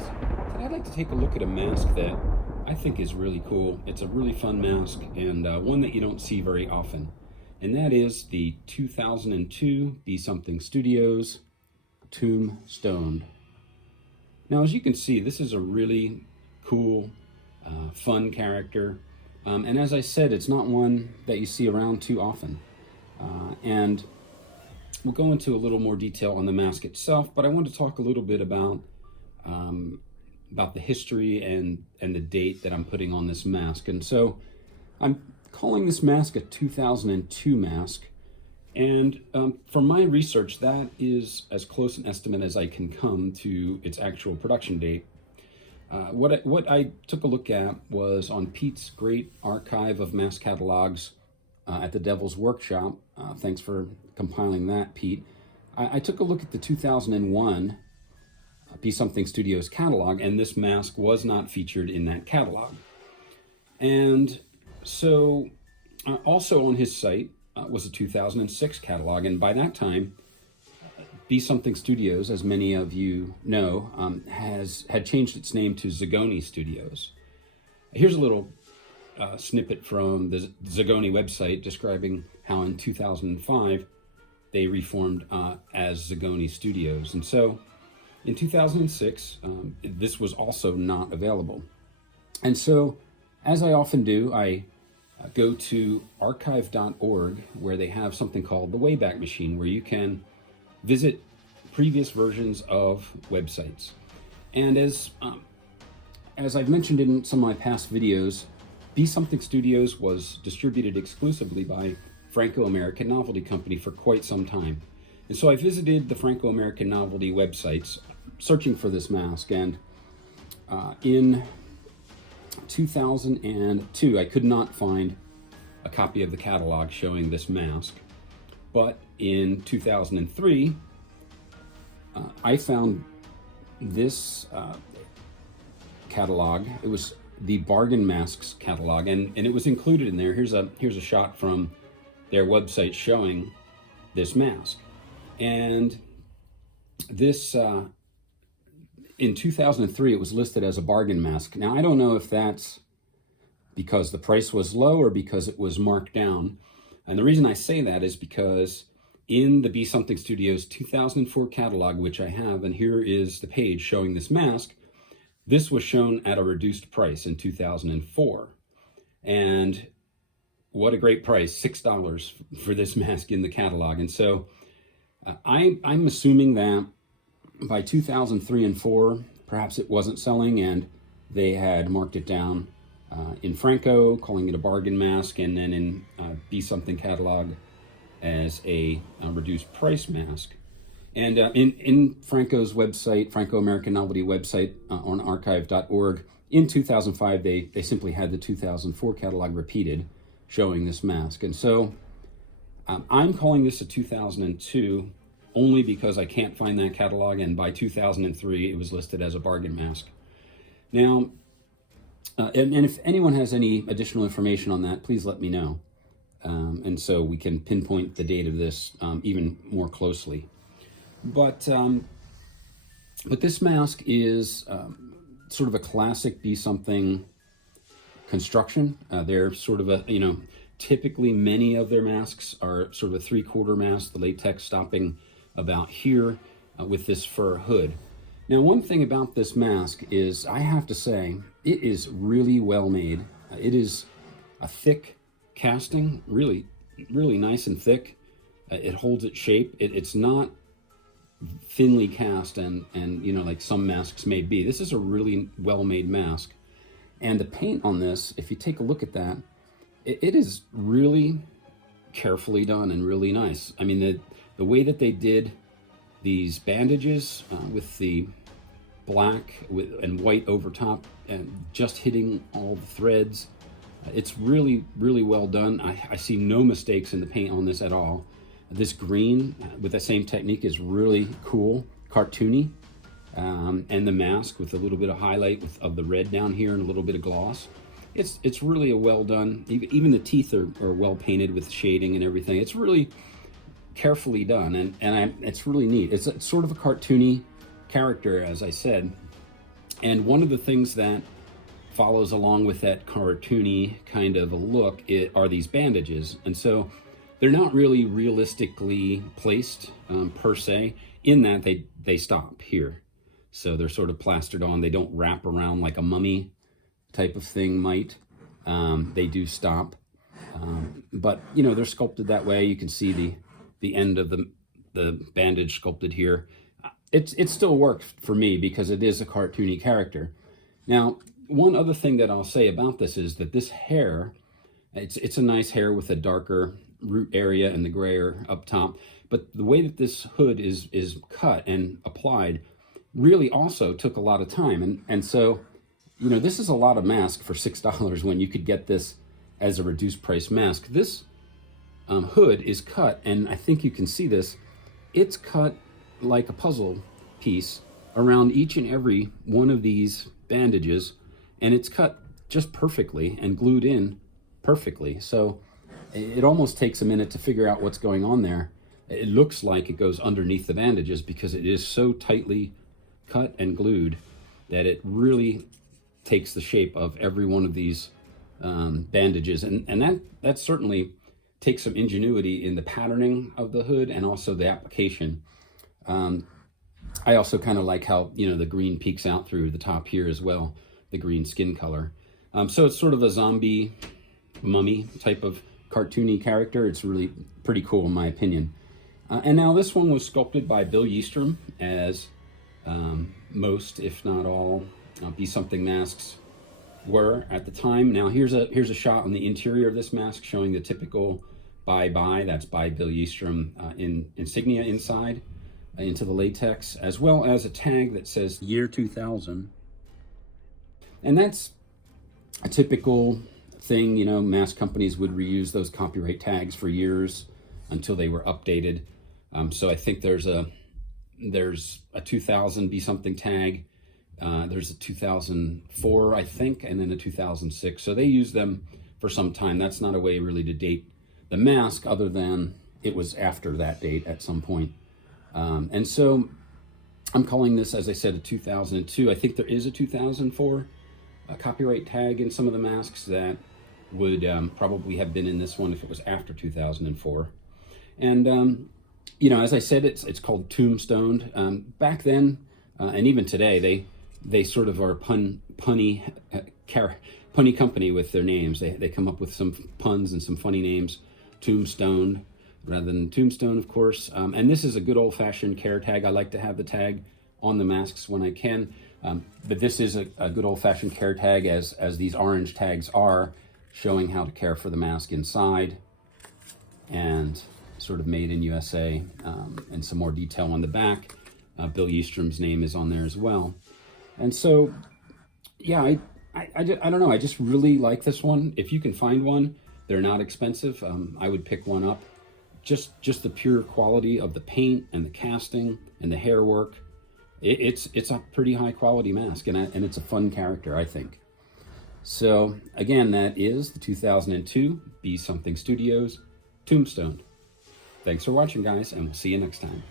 guys. Today I'd like to take a look at a mask that I think is really cool. It's a really fun mask and one that you don't see very often. And that is the 2002 Be Something Studios Tombstone. Now, as you can see, this is a really cool, fun character. And as I said, it's not one that you see around too often. And we'll go into a little more detail on the mask itself, but I want to talk a little bit about the history and the date that I'm putting on this mask. And so I'm calling this mask a 2002 mask. And from my research, that is as close an estimate as I can come to its actual production date. What I took a look at was on Pete's great archive of mask catalogs at the Devil's Workshop. Thanks for compiling that, Pete. I took a look at the 2001 Be Something Studios catalog, and this mask was not featured in that catalog. And so also on his site was a 2006 catalog, and by that time, Be Something Studios, as many of you know, had changed its name to Zagoni Studios. Here's a little snippet from the Zagoni website describing how in 2005 they reformed as Zagoni Studios. And so in 2006, this was also not available. And so, as I often do, I go to archive.org, where they have something called the Wayback Machine, where you can visit previous versions of websites. And as I've mentioned in some of my past videos, Be Something Studios was distributed exclusively by Franco American Novelty Company for quite some time. And so I visited the Franco American Novelty websites searching for this mask, and in 2002 I could not find a copy of the catalog showing this mask. But in 2003 I found this catalog. It was the Bargain Masks catalog, and it was included in there. Here's a shot from their website showing this mask. And this in 2003 it was listed as a bargain mask. Now, I don't know if that's because the price was low or because it was marked down. And the reason I say that is because in the Be Something Studios 2004 catalog, which I have, and here is the page showing this mask, this was shown at a reduced price in 2004. And what a great price, $6 for this mask in the catalog. And so I'm assuming that by 2003 and 4, perhaps it wasn't selling and they had marked it down in Franco, calling it a bargain mask, and then in Be Something catalog as a reduced price mask. And in Franco's website, Franco American Novelty website on archive.org, in 2005, they simply had the 2004 catalog repeated, showing this mask. And so I'm calling this a 2002 only because I can't find that catalog, and by 2003 it was listed as a bargain mask. Now, and if anyone has any additional information on that, please let me know. And so we can pinpoint the date of this even more closely. But this mask is sort of a classic Be Something construction. They're sort of a, typically many of their masks are sort of a 3/4 mask, the latex stopping about here with this fur hood. Now, one thing about this mask is, I have to say, it is really well made. It is a thick casting, really, really nice and thick. It holds its shape. It's not thinly cast and like some masks may be. This is a really well-made mask. And the paint on this, if you take a look at that, it is really carefully done and really nice. I mean, the way that they did these bandages with the black and white over top and just hitting all the threads, it's really, really well done. I see no mistakes in the paint on this at all. This green with the same technique is really cool, cartoony. And the mask with a little bit of highlight of the red down here and a little bit of gloss. It's really a well done. Even the teeth are well painted with shading and everything. It's really carefully done, and it's really neat. It's sort of a cartoony character, as I said. And one of the things that follows along with that cartoony kind of a look are these bandages. And so they're not really realistically placed per se, in that they stop here. So they're sort of plastered on. They don't wrap around like a mummy type of thing might. They do stop. But, you know, they're sculpted that way. You can see the end of the bandage sculpted here. It still works for me because it is a cartoony character. Now, one other thing that I'll say about this is that this hair, it's a nice hair with a darker root area and the grayer up top. But the way that this hood is cut and applied really also took a lot of time. And so, you know, this is a lot of mask for $6 when you could get this as a reduced price mask. This hood is cut, and I think you can see this. It's cut like a puzzle piece around each and every one of these bandages, and it's cut just perfectly and glued in perfectly. So it almost takes a minute to figure out what's going on there. It looks like it goes underneath the bandages because it is so tightly cut and glued that it really takes the shape of every one of these bandages. And that certainly takes some ingenuity in the patterning of the hood and also the application. I also kind of like how, you know, the green peeks out through the top here as well, the green skin color. So it's sort of a zombie mummy type of cartoony character. It's really pretty cool in my opinion. And now this one was sculpted by Bill Yeastrom, as most, if not all, Be Something masks were at the time. Now here's a shot on the interior of this mask showing the typical bye-bye, that's by Bill Yeastrom insignia inside into the latex, as well as a tag that says year 2000. And that's a typical thing, you know, mask companies would reuse those copyright tags for years until they were updated. So I think there's a 2000 Be Something tag. There's a 2004, I think, and then a 2006. So they use them for some time. That's not a way really to date the mask other than it was after that date at some point. And so I'm calling this, as I said, a 2002. I think there is a 2004 copyright tag in some of the masks that would probably have been in this one if it was after 2004. And, you know, as I said, it's called Tombstoned. Back then, and even today, they sort of are punny company with their names. They come up with some puns and some funny names. Tombstoned rather than Tombstone, of course. And this is a good old-fashioned care tag. I like to have the tag on the masks when I can. But this is a good old-fashioned care tag, as these orange tags are, showing how to care for the mask inside, and sort of made in USA, and some more detail on the back. Bill Yeastrom's name is on there as well. And so, yeah, I don't know. I just really like this one. If you can find one, they're not expensive. I would pick one up. Just the pure quality of the paint and the casting and the hair work. It's a pretty high quality mask, and it's a fun character, I think. So again, that is the 2002 Be Something Studios Tombstone. Thanks for watching, guys, and we'll see you next time.